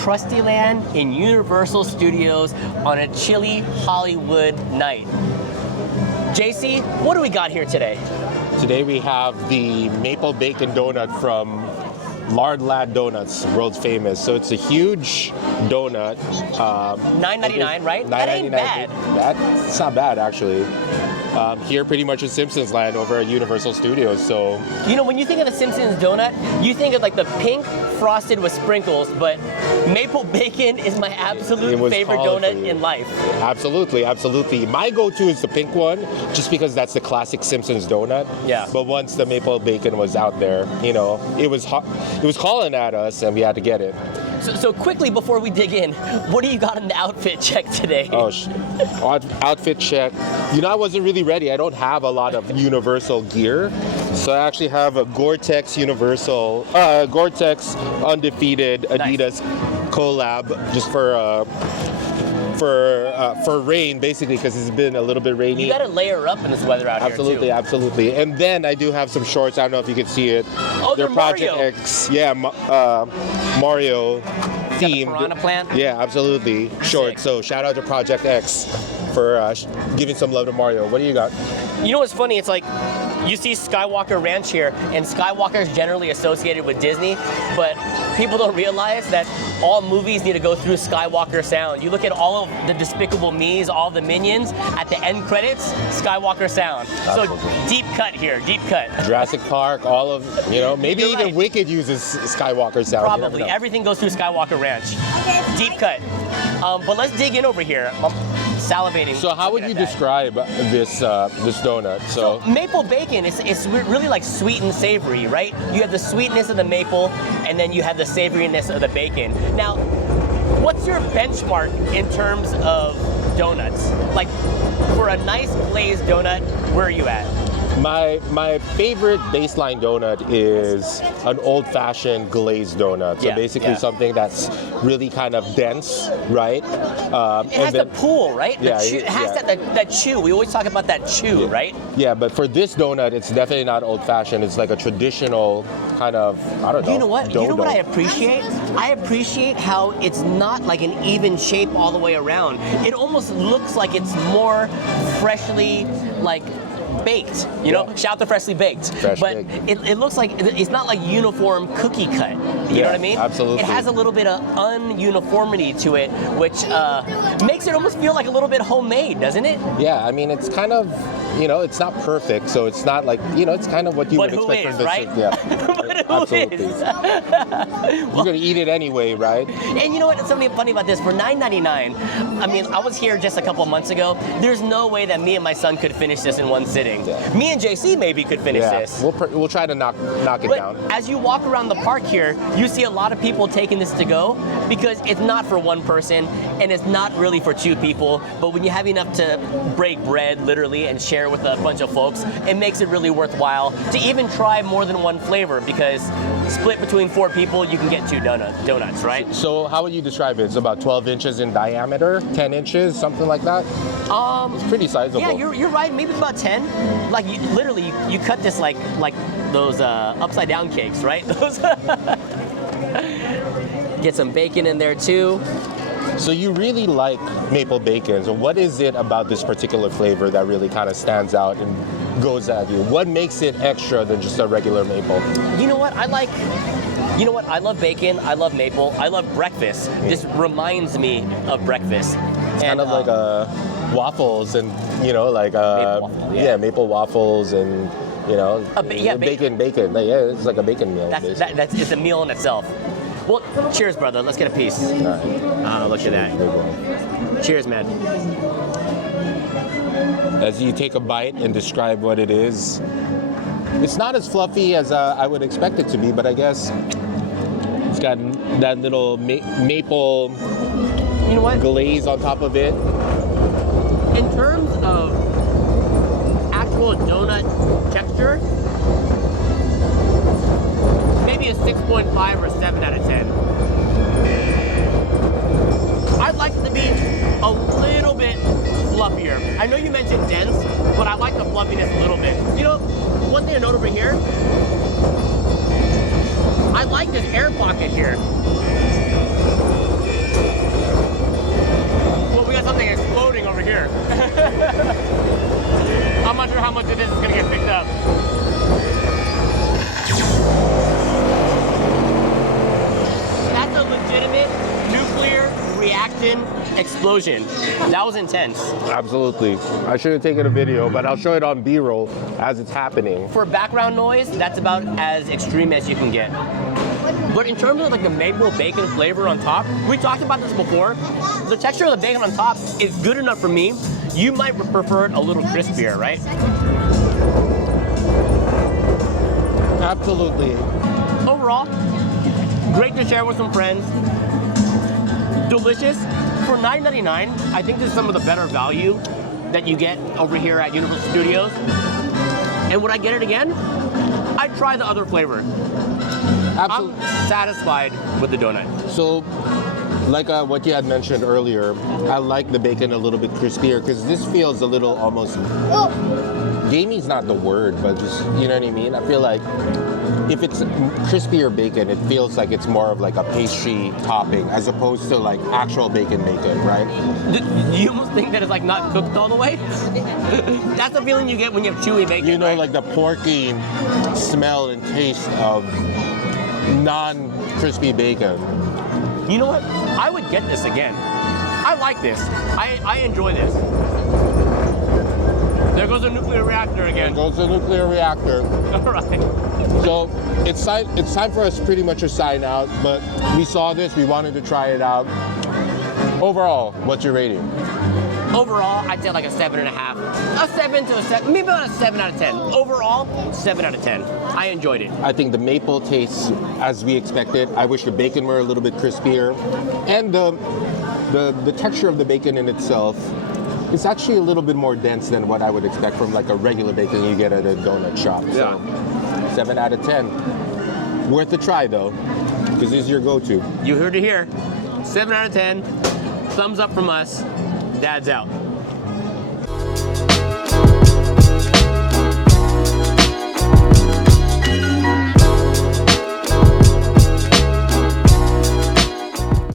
Krustyland in Universal Studios on a chilly Hollywood night. JC, what do we got here today? Today we have the maple bacon donut from Lard Donuts, world famous. So it's a huge donut. $9.99, right? That ain't bad. That's not bad, actually. Here pretty much in Simpsons Land over at Universal Studios, so. You know, when you think of the Simpsons donut, you think of like the pink frosted with sprinkles, but maple bacon is my absolute favorite donut in life. Absolutely, absolutely. My go-to is the pink one, just because that's the classic Simpsons donut. Yeah. But once the maple bacon was out there, you know, it was calling at us and we had to get it. So quickly before we dig in, what do you got in the outfit check today? Oh, outfit check. You know, I wasn't really ready. I don't have a lot of Universal gear. So I actually have a Gore-Tex Gore-Tex Undefeated D.A.D.S collab just for rain, basically, because it's been a little bit rainy. You gotta layer up in this weather out here, too. Absolutely. And then I do have some shorts. I don't know if you can see it. Oh, they're Project Mario. X. Yeah, Mario themed. Piranha plant? Yeah, absolutely. Shorts. So shout out to Project X for giving some love to Mario. What do you got? You know what's funny? It's like, you see Skywalker Ranch here, and Skywalker is generally associated with Disney, but people don't realize that all movies need to go through Skywalker Sound. You look at all of the Despicable Me's, all the Minions, at the end credits, Skywalker Sound. So deep cut here, deep cut. Jurassic Park, all of, you know, maybe You're even right. Wicked uses Skywalker Sound. Probably, everything goes through Skywalker Ranch. Deep cut. But let's dig in over here. I'm salivating. So how would you describe this donut? So maple bacon, it's really like sweet and savory, right? You have the sweetness of the maple, and then you have the savoriness of the bacon. Now, what's your benchmark in terms of donuts? Like, for a nice glazed donut, where are you at? My favorite baseline donut is an old-fashioned glazed donut. So basically something that's really kind of dense, right? It has the pull, right? It has that chew. We always talk about that chew, right? Yeah, but for this donut, it's definitely not old-fashioned. It's like a traditional kind of, I don't know. You know what? You know what I appreciate? I appreciate how it's not like an even shape all the way around. It almost looks like it's more freshly, like, baked, you know? Shout out to freshly baked. It looks like, it's not like uniform cookie cut. You know what I mean? Absolutely. It has a little bit of ununiformity to it, which makes it almost feel like a little bit homemade, doesn't it? Yeah, I mean, it's kind of, you know, it's not perfect, so it's not like, you know, it's kind of what you would expect from this. Right? Yeah. But who absolutely. is? You're gonna eat it anyway, right? And you know what? It's something funny about this. For $9.99, I mean, I was here just a couple of months ago. There's no way that me and my son could finish this in one sitting. Yeah. Me and JC maybe could finish this. We'll try to knock it down. As you walk around the park here, you see a lot of people taking this to go because it's not for one person and it's not really for two people. But when you have enough to break bread, literally, and share with a bunch of folks, it makes it really worthwhile to even try more than one flavor, because split between 4 people, you can get 2 donuts, right? So how would you describe it? It's about 12 inches in diameter, 10 inches, something like that? It's pretty sizable. Yeah, you're right. Maybe about 10. Like, literally, you cut this like those upside down cakes, right? Those. Get some bacon in there too. So you really like maple bacon. So what is it about this particular flavor that really kind of stands out and goes at you? What makes it extra than just a regular maple? You know what? I love bacon. I love maple. I love breakfast. This reminds me of breakfast. It's kind of like waffles and, you know, like maple waffles and, you know, bacon. Yeah, it's like a bacon meal. It's a meal in itself. Well, cheers, brother. Let's get a piece. All right. Look at that. Cheers, man. As you take a bite and describe what it is, it's not as fluffy as I would expect it to be, but I guess it's got that little maple, you know what, glaze on top of it. In terms of actual donut texture, maybe a 6.5 or 7 out of 10. I'd like it to be a little bit fluffier. I know you mentioned dense, but I like the fluffiness a little bit. You know, one thing to note over here, I like this air pocket here. after this is gonna get picked up. That's a legitimate nuclear reaction explosion. That was intense. Absolutely. I should have taken a video, but I'll show it on B-roll as it's happening. For background noise, that's about as extreme as you can get. But in terms of like the maple bacon flavor on top, we talked about this before. The texture of the bacon on top is good enough for me. You might prefer it a little crispier, right? Absolutely. Overall, great to share with some friends. Delicious. For $9.99, I think this is some of the better value that you get over here at Universal Studios. And would I get it again? I'd try the other flavor. Absolutely. I'm satisfied with the donut. So, like what you had mentioned earlier, I like the bacon a little bit crispier because this feels a little almost. Gamey's not the word, but just, you know what I mean? I feel like if it's crispier bacon, it feels like it's more of like a pastry topping as opposed to like actual bacon, right? Do you almost think that it's like not cooked all the way? That's the feeling you get when you have chewy bacon. You know, right? like the porky smell and taste of non-crispy bacon. You know what? I would get this again. I like this. I enjoy this. There goes the nuclear reactor again. There goes the nuclear reactor. All right. So it's time for us pretty much to sign out, but we saw this, we wanted to try it out. Overall, what's your rating? Overall, I'd say like a 7.5. A 7 to a 7, maybe about a 7 out of 10. Overall, 7 out of 10. I enjoyed it. I think the maple tastes as we expected. I wish the bacon were a little bit crispier. And the texture of the bacon in itself is actually a little bit more dense than what I would expect from like a regular bacon you get at a donut shop. So 7 out of 10. Worth a try though, because this is your go-to. You heard it here. 7 out of 10. Thumbs up from us. Dad's out.